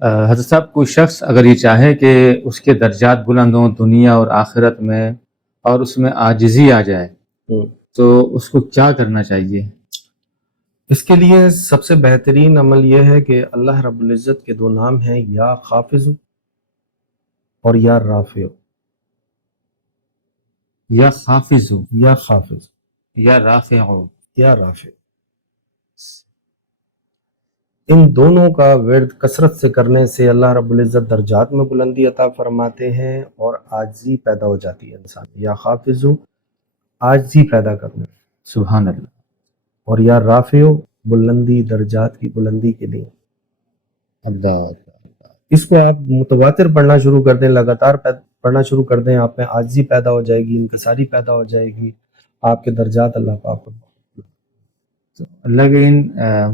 حضرت صاحب کوئی شخص اگر یہ چاہے کہ اس کے درجات بلند ہوں دنیا اور آخرت میں اور اس میں عاجزی آ جائے تو اس کو کیا کرنا چاہیے؟ اس کے لیے سب سے بہترین عمل یہ ہے کہ اللہ رب العزت کے دو نام ہیں، یا خافظ اور یا رافع. یا خافظ ہو یا خافظ یا رافع ہو. یا رافع، ان دونوں کا ورد کثرت سے کرنے سے اللہ رب العزت درجات میں بلندی عطا فرماتے ہیں اور عاجزی پیدا ہو جاتی ہے انسان. یا خافظ عاجزی پیدا کرنے، سبحان اللہ. اور یا رافع بلندی، درجات کی بلندی کے لیے. اللہ اس کو آپ متواتر پڑھنا شروع کر دیں، لگاتار پڑھنا شروع کر دیں، آپ میں عاجزی پیدا ہو جائے گی، انکساری پیدا ہو جائے گی، آپ کے درجات اللہ پاک کو. تو اللہ کے ان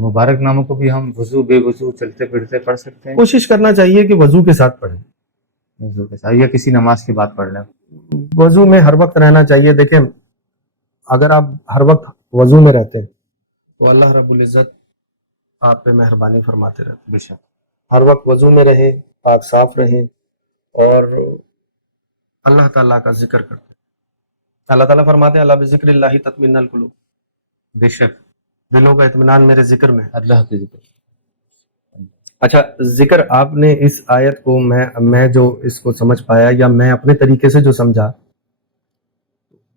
مبارک ناموں کو بھی ہم وضو بے وضو چلتے پھرتے پڑھ سکتے ہیں؟ کوشش کرنا چاہیے کہ وضو کے ساتھ پڑھیں، وضو کے ساتھ یا کسی نماز کے بعد پڑھ لیں. وضو میں ہر وقت رہنا چاہیے. دیکھیں، اگر آپ ہر وقت وضو میں رہتے ہیں تو اللہ رب العزت آپ پہ مہربانی فرماتے رہتے ہیں. بے شک. ہر وقت وضو میں رہیں، پاک صاف رہیں اور اللہ تعالیٰ کا ذکر کرتے ہیں. اللہ تعالیٰ فرماتے ہیں، اللہ بذکر اللہ تطمئن القلوب، بے شک دلوں کا اطمینان میرے ذکر میں. اللہ کے ذکر. اچھا، ذکر آپ نے اس آیت کو میں جو اس کو سمجھ پایا یا میں اپنے طریقے سے جو سمجھا،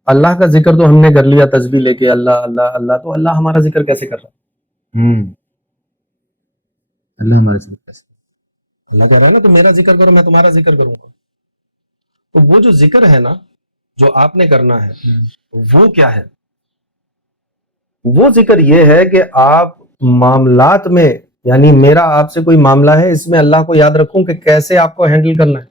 اللہ کا ذکر تو ہم نے کر لیا تسبیح لے کے، اللہ اللہ اللہ، تو اللہ ہمارا ذکر کیسے کر رہا ہے؟ اللہ ہمارے ذکر کیسے؟ اللہ کہہ رہا ہے نا، تو میرا ذکر کرو میں تمہارا ذکر کروں گا. تو وہ جو ذکر ہے نا جو آپ نے کرنا ہے وہ کیا ہے؟ وہ ذکر یہ ہے کہ آپ معاملات میں، یعنی میرا آپ سے کوئی معاملہ ہے، اس میں اللہ کو یاد رکھوں کہ کیسے آپ کو ہینڈل کرنا ہے.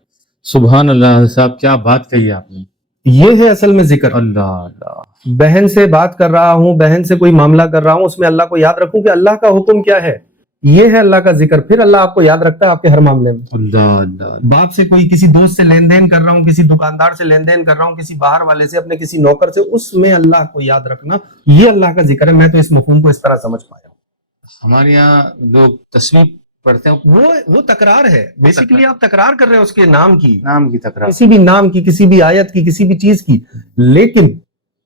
سبحان اللہ صاحب، کیا بات کہی آپ نے. یہ ہے اصل میں ذکر. اللہ اللہ. بہن سے بات کر رہا ہوں، بہن سے کوئی معاملہ کر رہا ہوں، اس میں اللہ کو یاد رکھوں کہ اللہ کا حکم کیا ہے. یہ ہے اللہ کا ذکر. پھر اللہ آپ کو یاد رکھتا ہے آپ کے ہر معاملے میں. اللہ اللہ. باپ سے کوئی کسی دوست سے لین دین کر رہا ہوں، کسی دکاندار سے لین دین کر رہا ہوں، کسی باہر والے سے، اپنے کسی نوکر سے، اس میں اللہ کو یاد رکھنا، یہ اللہ کا ذکر ہے. میں تو اس مفہوم کو اس طرح سمجھ پایا ہوں. ہمارے یہاں لوگ تسبیح پڑھتے ہیں، وہ تکرار ہے. بیسیکلی آپ تکرار کر رہے ہیں اس کے نام کی تکرار، کسی بھی نام کی، کسی بھی آیت کی، کسی بھی چیز کی. لیکن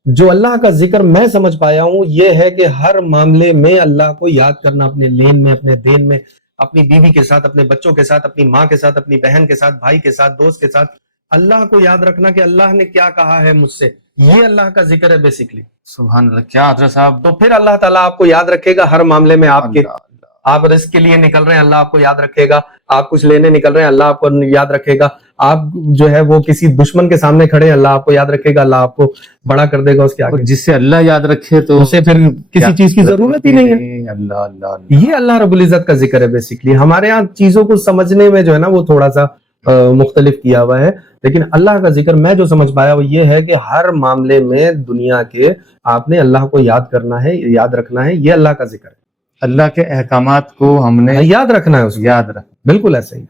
جو اللہ کا ذکر میں سمجھ پایا ہوں یہ ہے کہ ہر معاملے میں اللہ کو یاد کرنا، اپنے لین میں، اپنے دین میں، اپنی بیوی کے ساتھ، اپنے بچوں کے ساتھ، اپنی ماں کے ساتھ، اپنی بہن کے ساتھ، بھائی کے ساتھ، دوست کے ساتھ، اللہ کو یاد رکھنا کہ اللہ نے کیا کہا ہے مجھ سے. یہ اللہ کا ذکر ہے بیسیکلی. سبحان اللہ. کیا حضرت صاحب. تو پھر اللہ تعالیٰ آپ کو یاد رکھے گا ہر معاملے میں. آپ رزق کے لیے نکل رہے ہیں، اللہ آپ کو یاد رکھے گا. آپ کچھ لینے نکل رہے ہیں، اللہ آپ کو یاد رکھے گا. آپ جو ہے وہ کسی دشمن کے سامنے کھڑے ہیں، اللہ آپ کو یاد رکھے گا. اللہ آپ کو بڑا کر دے گا اس کے آگے. جس سے اللہ یاد رکھے تو اسے پھر کسی چیز کی ضرورت ہی نہیں ہے. اللہ اللہ. یہ اللہ رب العزت کا ذکر ہے بیسیکلی. ہمارے ہاں چیزوں کو سمجھنے میں جو ہے نا وہ تھوڑا سا مختلف کیا ہوا ہے، لیکن اللہ کا ذکر میں جو سمجھ پایا وہ یہ ہے کہ ہر معاملے میں دنیا کے آپ نے اللہ کو یاد کرنا ہے، یاد رکھنا ہے. یہ اللہ کا ذکر ہے. اللہ کے احکامات کو ہم نے یاد رکھنا ہے، اس کو یاد رکھنا. بالکل ایسا ہی.